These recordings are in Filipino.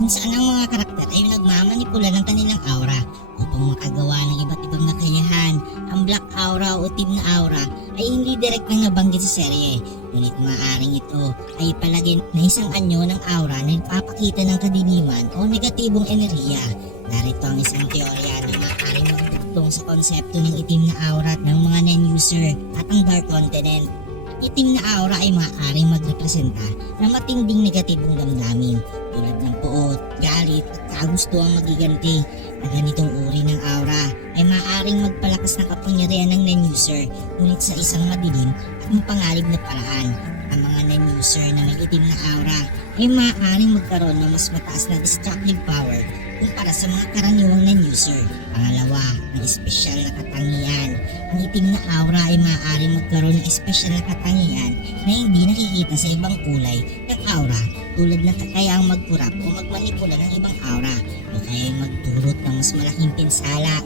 kung saan ang mga karakter ay nagmamanipula ng kanilang aura upang makagawa ng iba't ibang nakayahan. Ang black aura o itim na aura ay hindi direktang nabanggit sa serye, ngunit maaaring ito ay ipalagay na isang anyo ng aura na nagpapakita ng kadiliman o negatibong enerhiya. Narito ang isang teorya na maaaring magdugtong sa konsepto ng itim na aura ng mga non-user at ang dark continent. Itim na aura ay maaaring magrepresenta ng matinding negatibong damdamin tulad ng poot, galit at kagustuang magiganti. Ang ganitong uri ng aura ay maaaring magpalakas ng kapangyarihan ng non-user, ngunit sa isang madilim at mapangalib na paraan. Ang mga non-user na may itim na aura ay maaaring magkaroon ng mas mataas na destructive power kumpara sa mga karaniwang non-user. Pangalawa, ang espesyal na katangian. Ang itim na aura ay maaaring magkaroon ng espesyal na katangian na hindi nakikita sa ibang kulay ng aura, tulad ng kakayaang magkurap o magmanipula ng ibang aura o kaya magdulot ng mas malaking pinsala.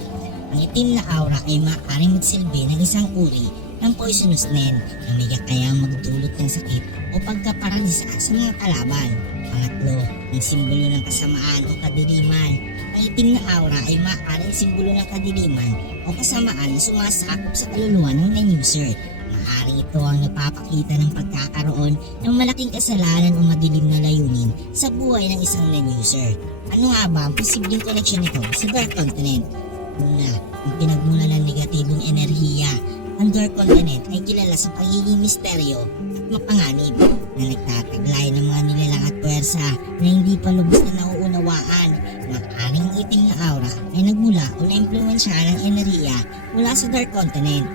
Ang itim na aura ay maaaring magsilbi ng isang uri ng poisonous nen na may kakayang magdulot ng sakit o pagkaparalisa sa mga kalaban. Pangatlo, ang simbolo ng kasamaan o kadiliman. Ang itim na aura ay maaaring simbolo ng kadiliman o kasamaan na sumasakop sa kaluluwa ng non-user. Maaaring ito ang napapakita ng pagkakaroon ng malaking kasalanan o madilim na layunin sa buhay ng isang non-user. Ano nga ba ang posibleng koneksyon nito sa Dark Continent? Una, ang pinagmula ng negatibong enerhiya. Ang Dark Continent ay kilala sa pagiging misteryo at mapanganib na nagtataglay ng mga nilalang at puwersa na hindi pa lubos na nauunawaan. Maaaring ang itim na aura ay nagmula o na-impluwensyahan ng enerhiya mula sa Dark Continent.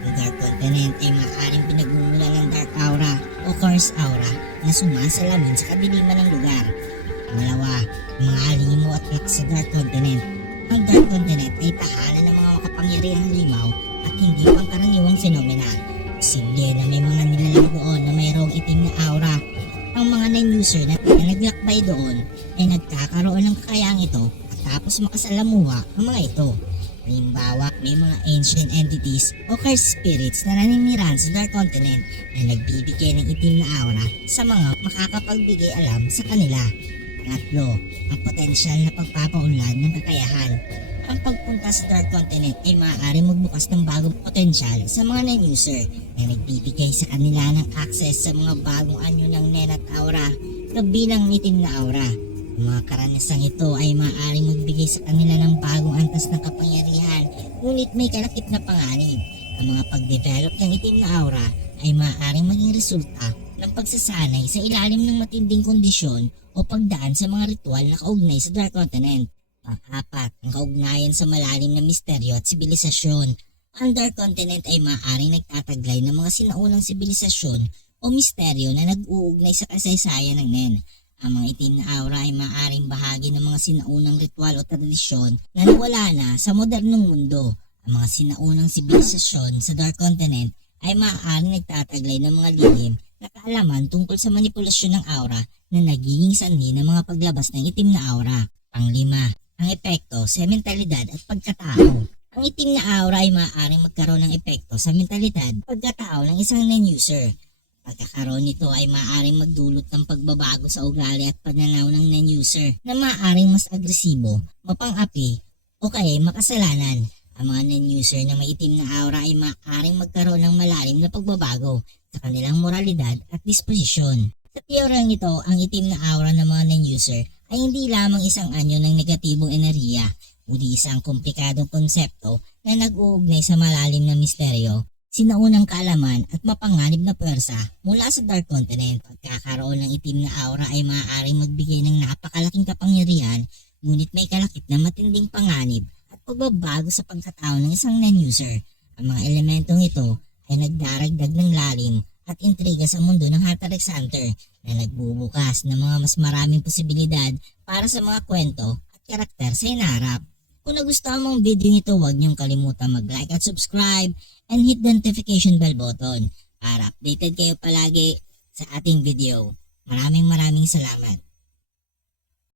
Ang Dark Continent ay maaaring pinagmumula ng Dark Aura o Curse Aura na sumasalamin sa kadiliman ng lugar. Pangalawa, mga alimo at lakas sa Dark Continent. Ang Dark Continent ay tahanan ng mga makapangyarihang limaw at hindi pangkaraniwang fenomena. Posible na may mga nilalang doon na mayroong itim na aura. Ang mga non-user na naglakbay doon ay nagkakaroon ng kakayahang ito at tapos makasalamuha ang mga ito. Halimbawa, may mga ancient entities o cursed spirits na naninirahan sa Dark Continent na nagbibigay ng itim na aura sa mga makakapagbigay alam sa kanila. Pangatlo, ang potensyal na pagpapaunlad ng kakayahan. Ang pagpunta sa Dark Continent ay maaaring magbukas ng bagong potensyal sa mga non-user na nagbibigay sa kanila ng access sa mga bagong anyo ng nen at aura, kabilang itim na aura. Ang mga karanasang ito ay maaaring magbigay sa kanila ng bagong antas ng kapangyarihan, ngunit may kalakip na panganib. Ang mga pag-develop ng itim na aura ay maaaring maging resulta ng pagsasanay sa ilalim ng matinding kondisyon o pagdaan sa mga ritual na kaugnay sa Dark Continent. Pang-apat, ang kaugnayan sa malalim na misteryo at sibilisasyon. Ang Dark Continent ay maaaring nagtataglay ng mga sinaunang sibilisasyon o misteryo na nag-uugnay sa kasaysayan ng Nen. Ang mga itim na aura ay maaaring bahagi ng mga sinaunang ritual o tradisyon na nawala na sa modernong mundo. Ang mga sinaunang sibilisasyon sa Dark Continent ay maaaring nagtataglay ng mga lihim na kaalaman tungkol sa manipulasyon ng aura na nagiging sanhi ng mga paglabas ng itim na aura. Panglima, ang epekto sa mentalidad at pagkatao. Ang itim na aura ay maaaring magkaroon ng epekto sa mentalidad at pagkatao ng isang non-user. Pagkakaroon nito ay maaaring magdulot ng pagbabago sa ugali at pananaw ng non-user na maaaring mas agresibo, mapang-api o kaya makasalanan. Ang mga non-user na may itim na aura ay maaaring magkaroon ng malalim na pagbabago sa kanilang moralidad at disposisyon. Sa teoryang ito, ang itim na aura ng mga non-user ay hindi lamang isang anyo ng negatibong enerhiya, kundi isang komplikadong konsepto na nag-uugnay sa malalim na misteryo, sinaunang kaalaman at mapanganib na puwersa mula sa Dark Continent. Pagkakaroon ng itim na aura ay maaaring magbigay ng napakalaking kapangyarihan, ngunit may kalakip na matinding panganib at pagbabago sa pagkatao ng isang non-user. Ang mga elementong ito ay nagdaragdag ng lalim at intriga sa mundo ng Hunter x Hunter na nagbubukas ng mga mas maraming posibilidad para sa mga kwento at karakter sa hinaharap. Kung nagustuhan mong video nito, huwag niyong kalimutan mag-like at subscribe and hit the notification bell button para updated kayo palagi sa ating video. Maraming salamat.